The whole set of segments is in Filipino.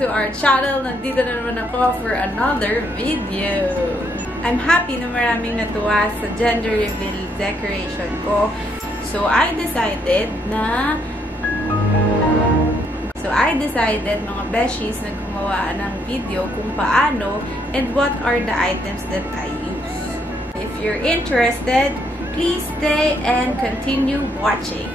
to our channel. Nandito na naman ako for another video. I'm happy na maraming natuwa sa gender reveal decoration ko. So, I decided, mga beshies, na gumawa ng video kung paano and what are the items that I use. If you're interested, please stay and continue watching.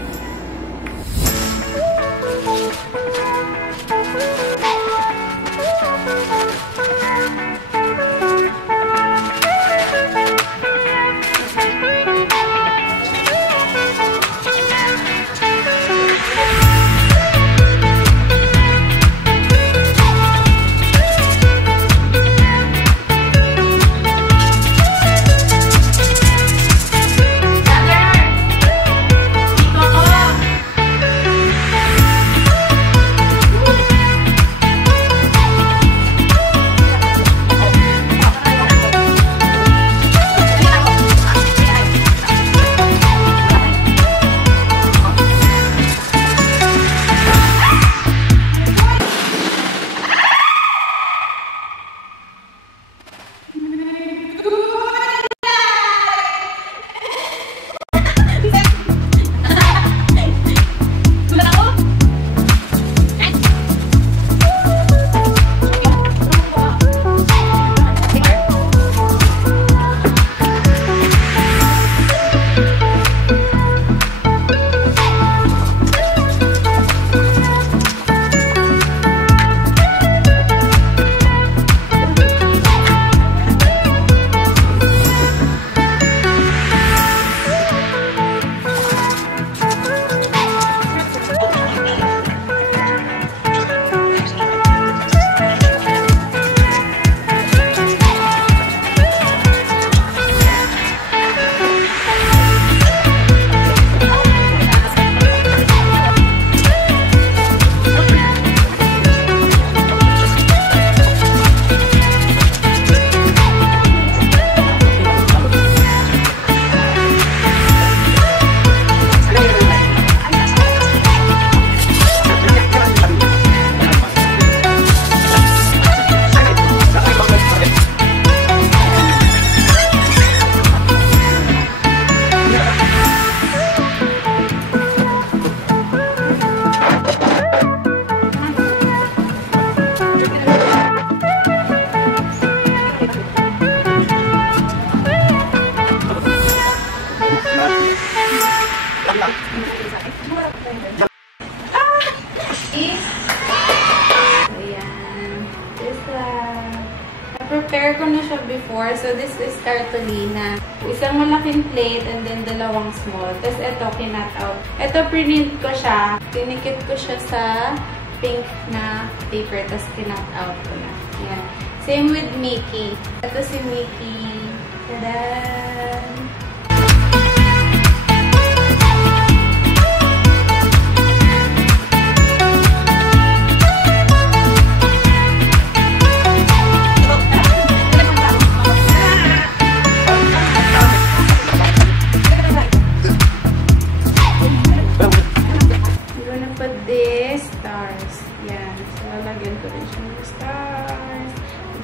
Prepare ko na siya before. So, this is cartolina. Isang malaking plate and then dalawang small. Tapos, ito, kinat out. Ito, print ko siya. Tinikit ko siya sa pink na paper. Tapos, kinat out ko na. Yan. Same with Mickey. Ito si Mickey. Tada!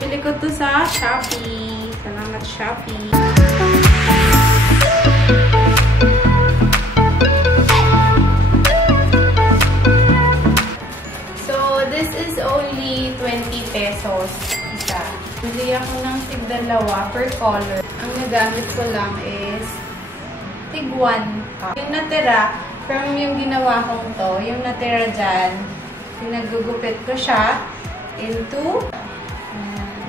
Bili ko to sa Shopee. Salamat, Shopee. So, this is only 20 pesos isa. Bili ako ng tig-dalawa per color. Ang nagamit ko lang is tig-1 cup. Yung natira, from yung ginawa kong to, yung natira dyan, pinagugupit ko siya into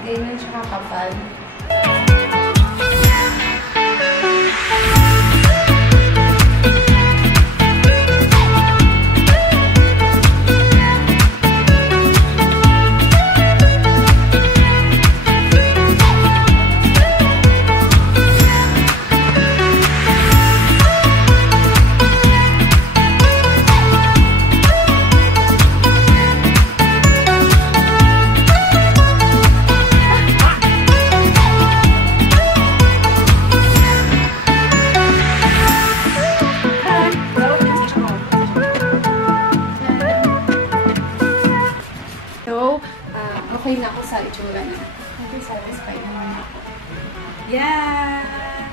ganyan siya kakapal. Yan!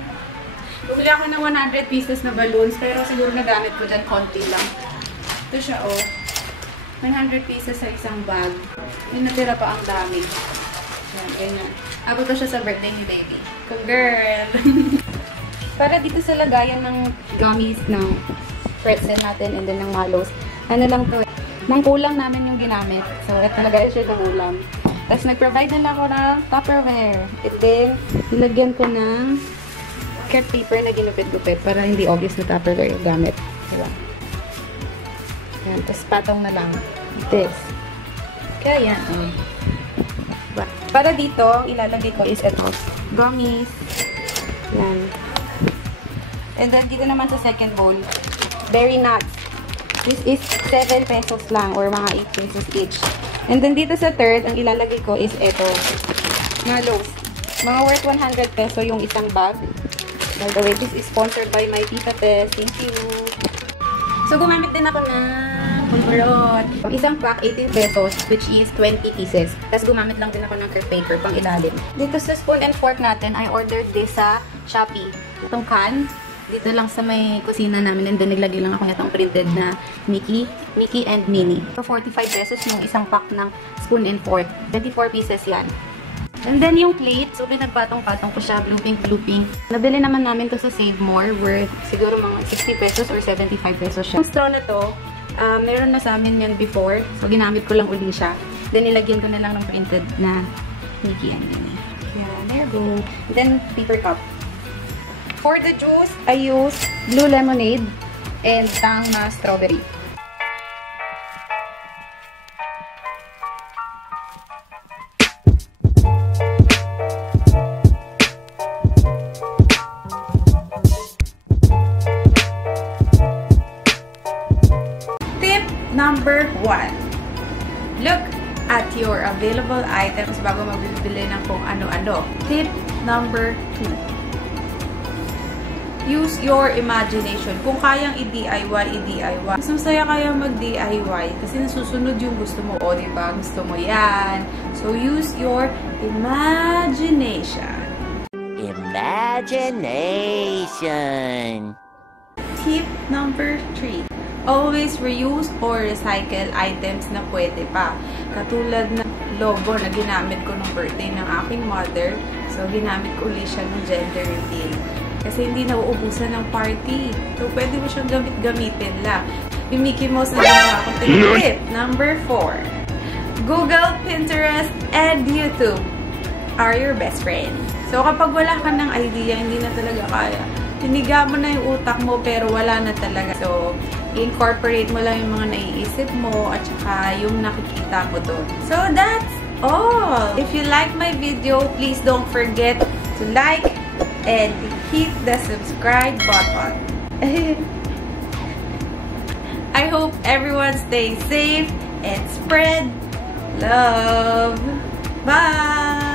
Bumili ako ng 100 pieces na balloons, pero siguro nagamit ko dyan konti lang. Ito siya, oh. 100 pieces sa isang bag. May natira pa ang dami. Yan, ganyan. Abot ko siya sa birthday ni baby. Kung girl! Para dito sa lagayan ng gummies ng pretzel natin and then ng mallows. Ano lang to, mangkulang namin yung ginamit. So, ito lagayan siya ng ulam. Tapos, nag-provide na lang ako ng Tupperware. And then, nilagyan ko ng crepe paper na ginupit-gupit para hindi obvious na Tupperware yung gamit. Diba? Yan. Tapos, patong na lang. This. Kaya yan. Para dito, ilalagay ko is ito. Gummies. Yan. And then, dito naman sa second bowl, berry nuts. This is 7 pesos lang or mga 8 pesos each. And then, dito sa third, ang ilalagay ko is ito. Mallows. Mga worth 100 peso yung isang bag. By the way, this is sponsored by my Tita Tess. Thank you. So, gumamit din ako ng pulverot. Isang pack, 18 pesos, which is 20 pieces. Tapos, gumamit lang din ako ng crepe paper pang ilalim. Dito sa spoon and fork natin, I ordered this sa Shopee. Itong can. Dito lang sa may kusina namin and then naglagay lang ako nitong printed na Mickey and Minnie. So, 45 pesos yung isang pack ng spoon and fork. 24 pieces yan. And then yung plate, so pinagpatong-patong ko siya, blooping. Nabili naman namin to sa Save More, worth siguro mga 60 pesos or 75 pesos siya. Yung straw na to, meron na sa amin yan before. So, ginamit ko lang uli siya. Then, nilagyan ko na lang ng printed na Mickey and Minnie. Yeah, there you go. Then, paper cup. For the juice, I use blue lemonade and tang na strawberry. Tip number 1. Look at your available items bago magbibili ng kung ano-ano. Tip number 2. Use your imagination. Kung kayang i-DIY, i-DIY. Mas masaya kaya mag-DIY kasi nasusunod yung gusto mo. O, diba? Gusto mo yan. So, use your imagination. Imagination. Tip number 3. Always reuse or recycle items na pwede pa. Katulad ng logo na ginamit ko nung birthday ng aking mother. So, ginamit ko ulit siya ng gender reveal. Kasi hindi nauubusan ng party. So, pwede mo siyang gamitin lang. Yung Mickey Mouse na ginawa ko. Tip number 4. Google, Pinterest, and YouTube are your best friends. So, kapag wala ka ng idea, hindi na talaga kaya. Hiniga mo na yung utak mo, pero wala na talaga. So, incorporate mo lang yung mga naiisip mo at saka yung nakikita mo doon. So, that's all. If you like my video, please don't forget to like and hit the subscribe button. I hope everyone stays safe and spread love. Bye!